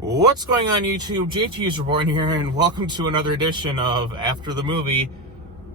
What's going on YouTube? JT's Reborn here, and welcome to another edition of After the Movie.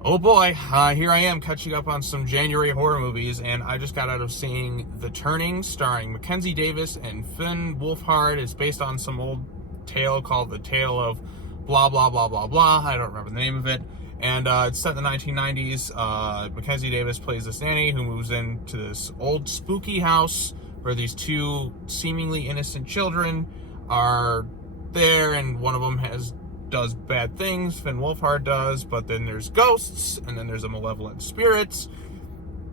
Oh boy, here I am catching up on some January horror movies, and I just got out of seeing The Turning, starring Mackenzie Davis and Finn Wolfhard. It's based on some old tale called The Tale of blah blah blah blah blah. I don't remember the name of it. And it's set in the 1990s. Mackenzie Davis plays this nanny who moves into this old spooky house where these two seemingly innocent children are there, and one of them does bad things. Finn Wolfhard does, but then there's ghosts, and then there's a malevolent spirit,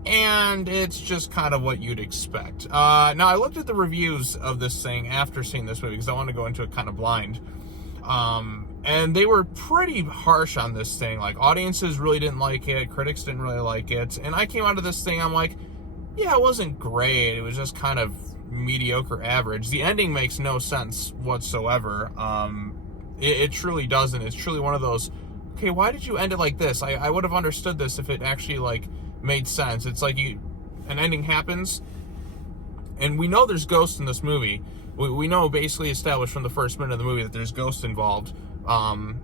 and it's just kind of what you'd expect. Now, I looked at the reviews of this thing after seeing this movie because I want to go into it kind of blind. And they were pretty harsh on this thing. Like, audiences really didn't like it, critics didn't really like it, and I came out of this thing, I'm like, yeah, it wasn't great. It was just kind of mediocre average. The ending makes no sense whatsoever. It truly doesn't. It's truly one of those, okay, why did you end it like this? I would have understood this if it actually, like, made sense. It's like an ending happens, and we know there's ghosts in this movie. We know, basically established from the first minute of the movie, that there's ghosts involved. And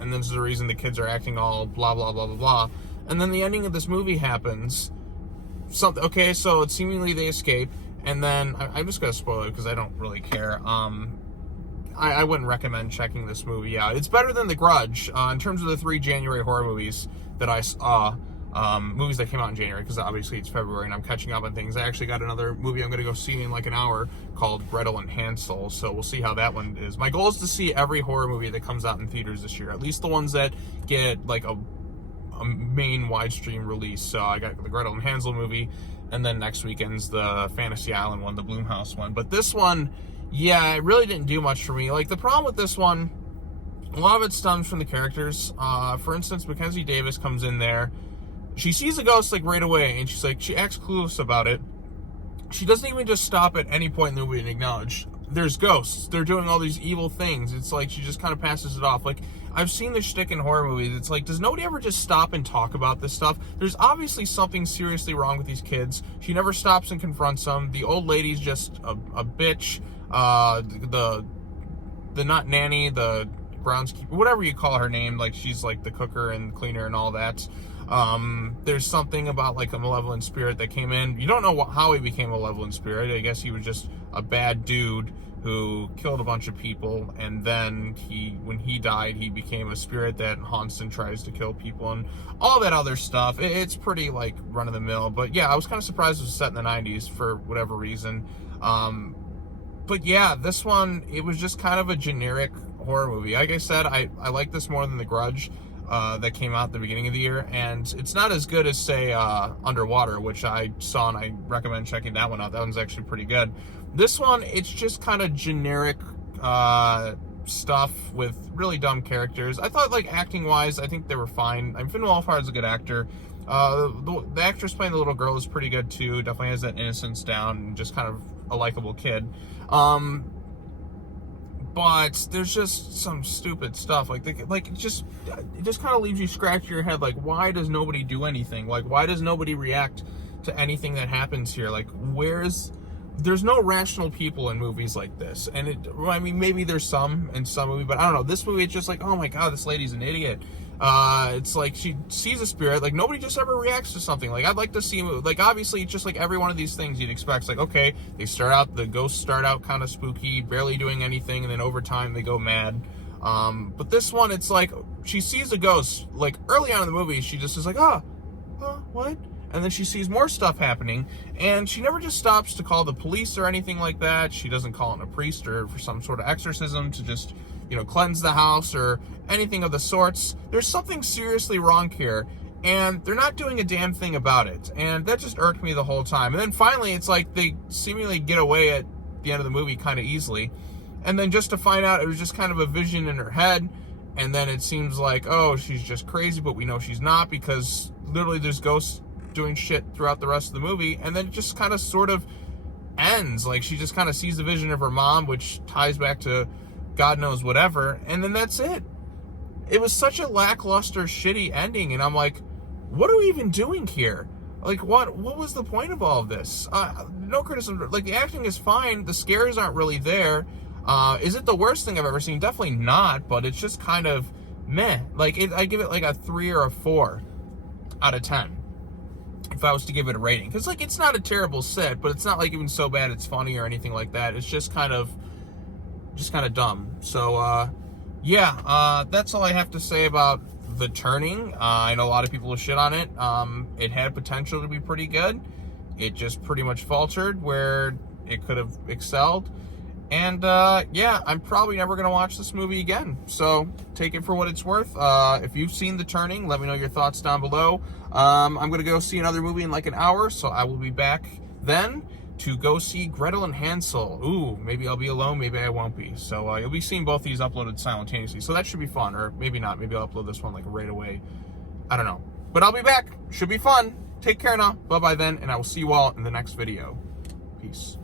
this is the reason the kids are acting all blah, blah, blah, blah, blah. And then the ending of this movie happens. Okay, so it's seemingly they escape. And then, I'm just going to spoil it because I don't really care. I wouldn't recommend checking this movie out. It's better than The Grudge. In terms of the 3 January horror movies that I saw, movies that came out in January, because obviously it's February and I'm catching up on things. I actually got another movie I'm going to go see in like an hour called Gretel and Hansel, so we'll see how that one is. My goal is to see every horror movie that comes out in theaters this year, at least the ones that get like a main widescreen release. So I got the Gretel and Hansel movie, and then next weekend's the Fantasy Island one, the Blumhouse one. But this one, yeah, it really didn't do much for me. Like, the problem with this one, a lot of it stems from the characters. For instance, Mackenzie Davis comes in there. She sees a ghost, like, right away, and she acts clueless about it. She doesn't even just stop at any point in the movie and acknowledge there's ghosts. They're doing all these evil things. It's like she just kind of passes it off. Like, I've seen this shtick in horror movies. It's like, does nobody ever just stop and talk about this stuff? There's obviously something seriously wrong with these kids. She never stops and confronts them. The old lady's just a bitch. The not nanny, the groundskeeper, whatever you call her name, like, she's like the cooker and cleaner and all that. There's something about like a malevolent spirit that came in. You don't know how he became a malevolent spirit. I guess he was just a bad dude who killed a bunch of people, and then when he died, he became a spirit that haunts and tries to kill people and all that other stuff. It's pretty like run-of-the-mill, but yeah, I was kind of surprised it was set in the 90s for whatever reason. But yeah, this one, it was just kind of a generic horror movie. Like I said, I like this more than The Grudge that came out at the beginning of the year, and it's not as good as, say, Underwater, which I saw, and I recommend checking that one out. That one's actually pretty good. This one, it's just kind of generic stuff with really dumb characters. I thought, like, acting-wise, I think they were fine. Finn Wolfhard's a good actor. The actress playing the little girl is pretty good, too. Definitely has that innocence down, and just kind of a likable kid. But there's just some stupid stuff. It just kind of leaves you scratching your head. Like, why does nobody do anything? Like, why does nobody react to anything that happens here? Like, there's no rational people in movies like this. And maybe there's some in some movie, but I don't know. This movie, it's just like, oh my God, this lady's an idiot. It's like she sees a spirit. Like, nobody just ever reacts to something. Like, I'd like to see, like, obviously, just like every one of these things you'd expect. It's like, okay, the ghosts start out kind of spooky, barely doing anything, and then over time they go mad. But this one, it's like, she sees a ghost, like, early on in the movie, she just is like, what? And then she sees more stuff happening, and she never just stops to call the police or anything like that. She doesn't call in a priest or for some sort of exorcism to just, cleanse the house or anything of the sorts. There's something seriously wrong here, and they're not doing a damn thing about it. And that just irked me the whole time. And then finally, it's like they seemingly get away at the end of the movie kind of easily. And then just to find out it was just kind of a vision in her head, and then it seems like, oh, she's just crazy, but we know she's not, because literally there's ghosts doing shit throughout the rest of the movie, and then it just kind of sort of ends. Like, she just kind of sees the vision of her mom, which ties back to God knows whatever, and then that's it. It was such a lackluster, shitty ending, and I'm like, what are we even doing here? Like, what was the point of all of this? No criticism. Like, the acting is fine. The scares aren't really there. Is it the worst thing I've ever seen? Definitely not, but it's just kind of meh. Like, I give it like a 3 or a 4 out of 10 if I was to give it a rating. Because, like, it's not a terrible set, but it's not, like, even so bad it's funny or anything like that. It's just kind of dumb. So, yeah, that's all I have to say about The Turning. I know a lot of people will shit on it. It had potential to be pretty good. It just pretty much faltered where it could have excelled. And, yeah, I'm probably never going to watch this movie again. So, take it for what it's worth. If you've seen The Turning, let me know your thoughts down below. I'm going to go see another movie in like an hour, so I will be back then to go see Gretel and Hansel. Ooh, maybe I'll be alone, maybe I won't be. So, you'll be seeing both these uploaded simultaneously. So that should be fun, or maybe not. Maybe I'll upload this one like right away. I don't know. But I'll be back. Should be fun. Take care now. Bye-bye then, and I will see you all in the next video. Peace.